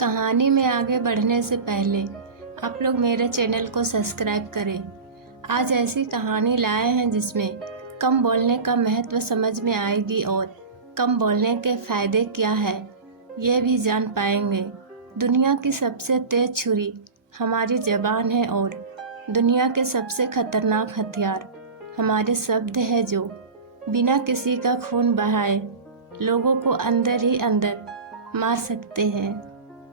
कहानी में आगे बढ़ने से पहले आप लोग मेरे चैनल को सब्सक्राइब करें। आज ऐसी कहानी लाए हैं जिसमें कम बोलने का महत्व समझ में आएगी और कम बोलने के फायदे क्या है ये भी जान पाएंगे। दुनिया की सबसे तेज छुरी हमारी ज़बान है और दुनिया के सबसे खतरनाक हथियार हमारे शब्द है जो बिना किसी का खून बहाए लोगों को अंदर ही अंदर मार सकते हैं।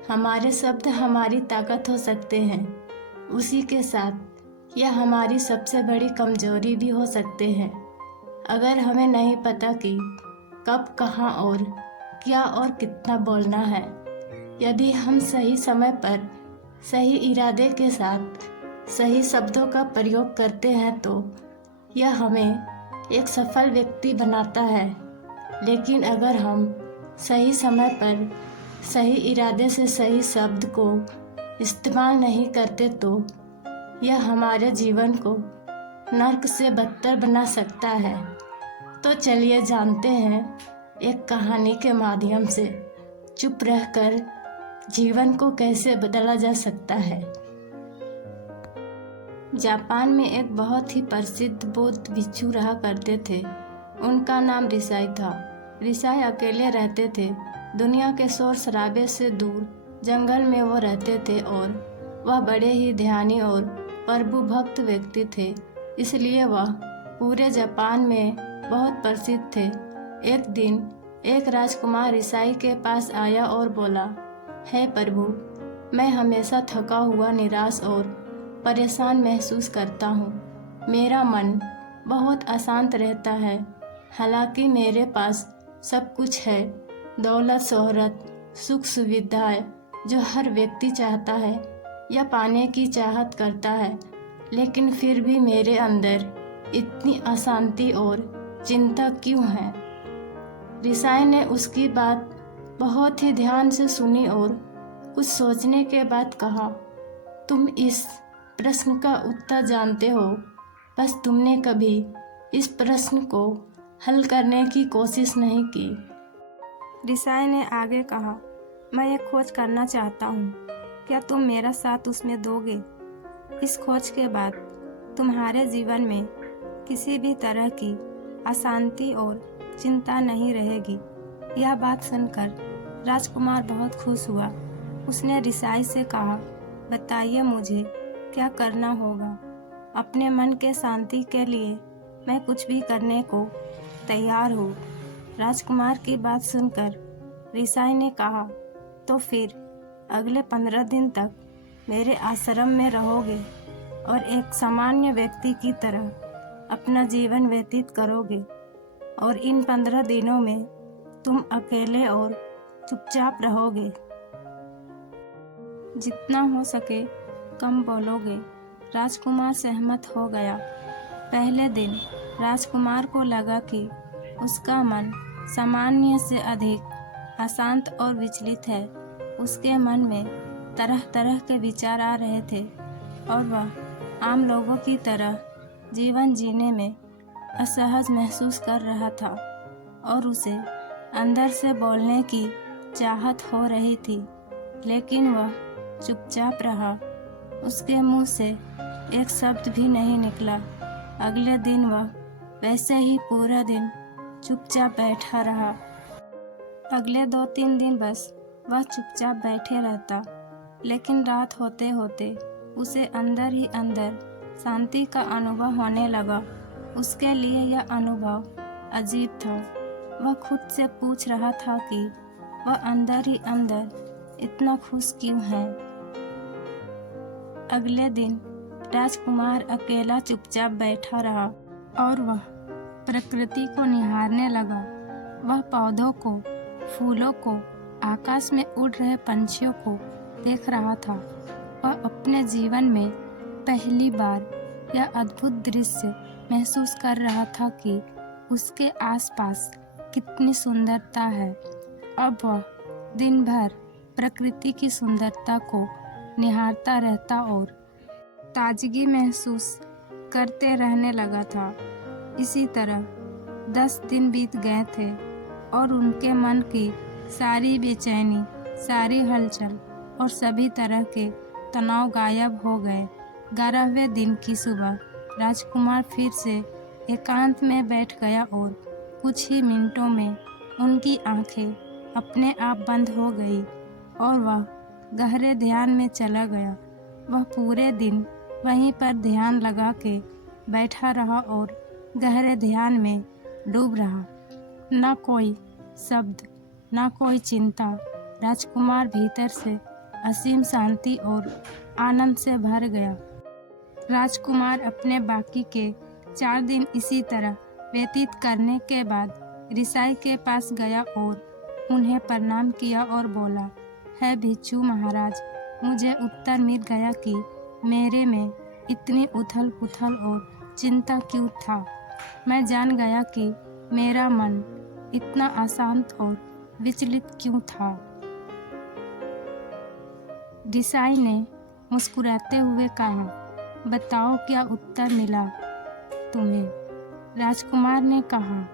हमारे शब्द हमारी ताकत हो सकते हैं, उसी के साथ यह हमारी सबसे बड़ी कमजोरी भी हो सकते हैं। अगर हमें नहीं पता कि कब, कहाँ और क्या और कितना बोलना है, यदि हम सही समय पर सही इरादे के साथ सही शब्दों का प्रयोग करते हैं तो यह हमें एक सफल व्यक्ति बनाता है। लेकिन अगर हम सही समय पर सही इरादे से सही शब्द को इस्तेमाल नहीं करते तो यह हमारे जीवन को नर्क से बदतर बना सकता है। तो चलिए जानते हैं एक कहानी के माध्यम से चुप रहकर जीवन को कैसे बदला जा सकता है। जापान में एक बहुत ही प्रसिद्ध बौद्ध भिक्षु रहा करते थे। उनका नाम रिसाई था। रिसाई अकेले रहते थे। दुनिया के शोर शराबे से दूर जंगल में वो रहते थे और वह बड़े ही ध्यानी और प्रभु भक्त व्यक्ति थे, इसलिए वह पूरे जापान में बहुत प्रसिद्ध थे। एक दिन एक राजकुमार रिसाई के पास आया और बोला, हे प्रभु, मैं हमेशा थका हुआ, निराश और परेशान महसूस करता हूँ। मेरा मन बहुत अशांत रहता है। हालांकि मेरे पास सब कुछ है, दौलत, शोहरत, सुख सुविधाएं जो हर व्यक्ति चाहता है या पाने की चाहत करता है, लेकिन फिर भी मेरे अंदर इतनी अशांति और चिंता क्यों है। रिसाई ने उसकी बात बहुत ही ध्यान से सुनी और कुछ सोचने के बाद कहा, तुम इस प्रश्न का उत्तर जानते हो, बस तुमने कभी इस प्रश्न को हल करने की कोशिश नहीं की। रिसाई ने आगे कहा, मैं एक खोज करना चाहता हूँ, क्या तुम मेरा साथ उसमें दोगे? इस खोज के बाद तुम्हारे जीवन में किसी भी तरह की अशांति और चिंता नहीं रहेगी। यह बात सुनकर राजकुमार बहुत खुश हुआ। उसने रिसाई से कहा, बताइए मुझे क्या करना होगा। अपने मन के शांति के लिए मैं कुछ भी करने को तैयार हूँ। राजकुमार की बात सुनकर रिसाई ने कहा, तो फिर अगले 15 दिन तक मेरे आश्रम में रहोगे और एक सामान्य व्यक्ति की तरह अपना जीवन व्यतीत करोगे। और इन 15 दिनों में तुम अकेले और चुपचाप रहोगे। जितना हो सके कम बोलोगे। राजकुमार सहमत हो गया। पहले दिन राजकुमार को लगा कि उसका मन सामान्य से अधिक अशांत और विचलित है। उसके मन में तरह तरह के विचार आ रहे थे और वह आम लोगों की तरह जीवन जीने में असहज महसूस कर रहा था और उसे अंदर से बोलने की चाहत हो रही थी, लेकिन वह चुपचाप रहा। उसके मुंह से एक शब्द भी नहीं निकला। अगले दिन वह वैसे ही पूरा दिन चुपचाप बैठा रहा। अगले 2-3 दिन बस वह चुपचाप बैठे रहता, लेकिन रात होते होते उसे अंदर ही अंदर शांति का अनुभव होने लगा। उसके लिए यह अनुभव अजीब था। वह खुद से पूछ रहा था कि वह अंदर ही अंदर इतना खुश क्यों है। अगले दिन राजकुमार अकेला चुपचाप बैठा रहा और वह प्रकृति को निहारने लगा। वह पौधों को, फूलों को, आकाश में उड़ रहे पंछियों को देख रहा था। वह अपने जीवन में पहली बार यह अद्भुत दृश्य महसूस कर रहा था कि उसके आसपास कितनी सुंदरता है। अब वह दिन भर प्रकृति की सुंदरता को निहारता रहता और ताजगी महसूस करते रहने लगा था। इसी तरह 10 दिन बीत गए थे और उनके मन की सारी बेचैनी, सारी हलचल और सभी तरह के तनाव गायब हो गए। 11वें दिन की सुबह राजकुमार फिर से एकांत में बैठ गया और कुछ ही मिनटों में उनकी आंखें अपने आप बंद हो गई और वह गहरे ध्यान में चला गया। वह पूरे दिन वहीं पर ध्यान लगा के बैठा रहा और गहरे ध्यान में डूब रहा। न कोई शब्द, न कोई चिंता। राजकुमार भीतर से असीम शांति और आनंद से भर गया। राजकुमार अपने बाकी के 4 दिन इसी तरह व्यतीत करने के बाद ऋषि के पास गया और उन्हें प्रणाम किया और बोला, है भिक्षु महाराज, मुझे उत्तर मिल गया कि मेरे में इतनी उथल पुथल और चिंता क्यों था। मैं जान गया कि मेरा मन इतना अशांत और विचलित क्यों था। ऋषि ने मुस्कुराते हुए कहा, बताओ क्या उत्तर मिला तुम्हें? राजकुमार ने कहा,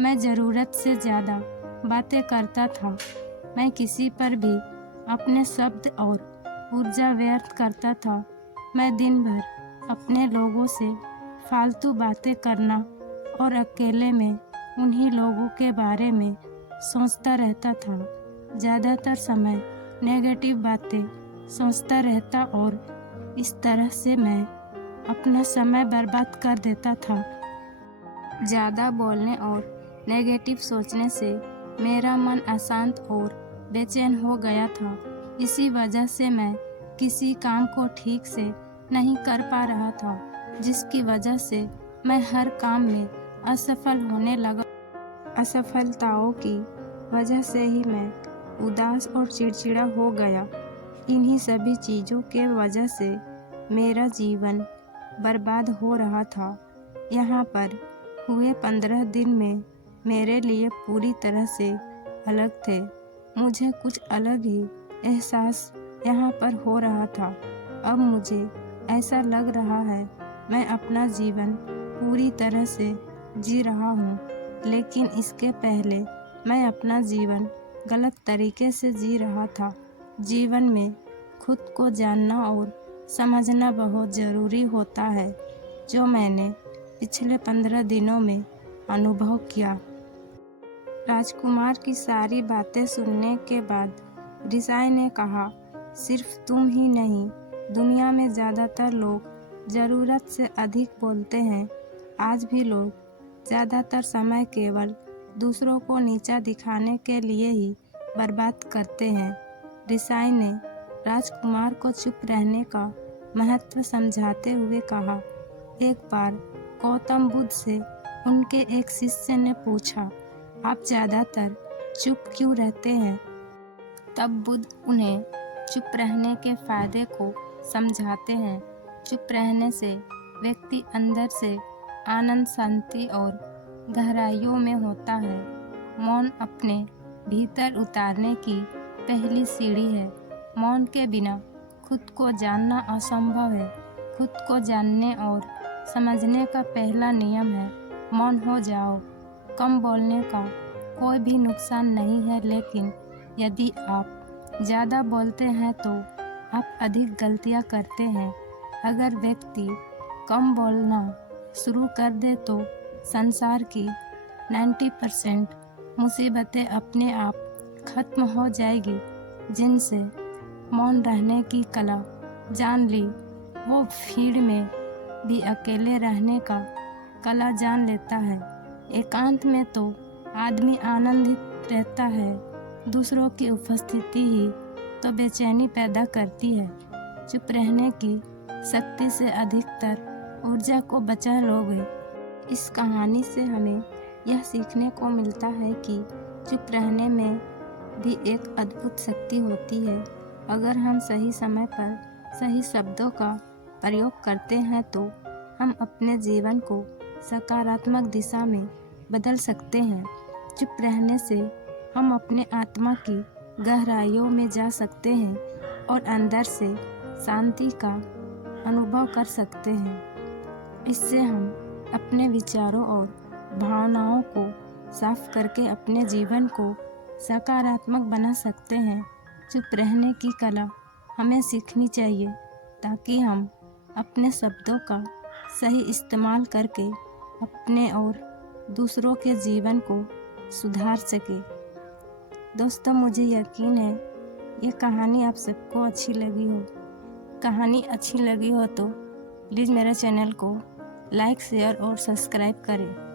मैं ज़रूरत से ज़्यादा बातें करता था। मैं किसी पर भी अपने शब्द और ऊर्जा व्यर्थ करता था। मैं दिन भर अपने लोगों से फालतू बातें करना और अकेले में उन्हीं लोगों के बारे में सोचता रहता था। ज़्यादातर समय नेगेटिव बातें सोचता रहता और इस तरह से मैं अपना समय बर्बाद कर देता था। ज़्यादा बोलने और नेगेटिव सोचने से मेरा मन अशांत और बेचैन हो गया था। इसी वजह से मैं किसी काम को ठीक से नहीं कर पा रहा था, जिसकी वजह से मैं हर काम में असफल होने लगा। असफलताओं की वजह से ही मैं उदास और चिड़चिड़ा हो गया। इन्हीं सभी चीज़ों के वजह से मेरा जीवन बर्बाद हो रहा था। यहाँ पर हुए 15 दिन में मेरे लिए पूरी तरह से अलग थे। मुझे कुछ अलग ही एहसास यहाँ पर हो रहा था। अब मुझे ऐसा लग रहा है मैं अपना जीवन पूरी तरह से जी रहा हूँ, लेकिन इसके पहले मैं अपना जीवन गलत तरीके से जी रहा था। जीवन में खुद को जानना और समझना बहुत ज़रूरी होता है, जो मैंने पिछले 15 दिनों में अनुभव किया। राजकुमार की सारी बातें सुनने के बाद ऋषि ने कहा, सिर्फ तुम ही नहीं, दुनिया में ज़्यादातर लोग ज़रूरत से अधिक बोलते हैं। आज भी लोग ज़्यादातर समय केवल दूसरों को नीचा दिखाने के लिए ही बर्बाद करते हैं। ऋषि ने राजकुमार को चुप रहने का महत्व समझाते हुए कहा, एक बार गौतम बुद्ध से उनके एक शिष्य ने पूछा, आप ज़्यादातर चुप क्यों रहते हैं? तब बुद्ध उन्हें चुप रहने के फायदे को समझाते हैं। चुप रहने से व्यक्ति अंदर से आनंद, शांति और गहराइयों में होता है। मौन अपने भीतर उतारने की पहली सीढ़ी है। मौन के बिना खुद को जानना असंभव है। खुद को जानने और समझने का पहला नियम है, मौन हो जाओ। कम बोलने का कोई भी नुकसान नहीं है, लेकिन यदि आप ज़्यादा बोलते हैं तो आप अधिक गलतियां करते हैं। अगर व्यक्ति कम बोलना शुरू कर दे तो संसार की 90% मुसीबतें अपने आप खत्म हो जाएगी। जिनसे मौन रहने की कला जान ली, वो भीड़ में भी अकेले रहने का कला जान लेता है। एकांत में तो आदमी आनंदित रहता है, दूसरों की उपस्थिति ही तो बेचैनी पैदा करती है। चुप रहने की शक्ति से अधिकतर ऊर्जा को बचा लोगे। इस कहानी से हमें यह सीखने को मिलता है कि चुप रहने में भी एक अद्भुत शक्ति होती है। अगर हम सही समय पर सही शब्दों का प्रयोग करते हैं तो हम अपने जीवन को सकारात्मक दिशा में बदल सकते हैं। चुप रहने से हम अपने आत्मा की गहराइयों में जा सकते हैं और अंदर से शांति का अनुभव कर सकते हैं। इससे हम अपने विचारों और भावनाओं को साफ करके अपने जीवन को सकारात्मक बना सकते हैं। चुप रहने की कला हमें सीखनी चाहिए ताकि हम अपने शब्दों का सही इस्तेमाल करके अपने और दूसरों के जीवन को सुधार सके। दोस्तों, मुझे यकीन है ये कहानी आप सबको अच्छी लगी हो। कहानी अच्छी लगी हो तो प्लीज़ मेरे चैनल को लाइक, शेयर और सब्सक्राइब करें।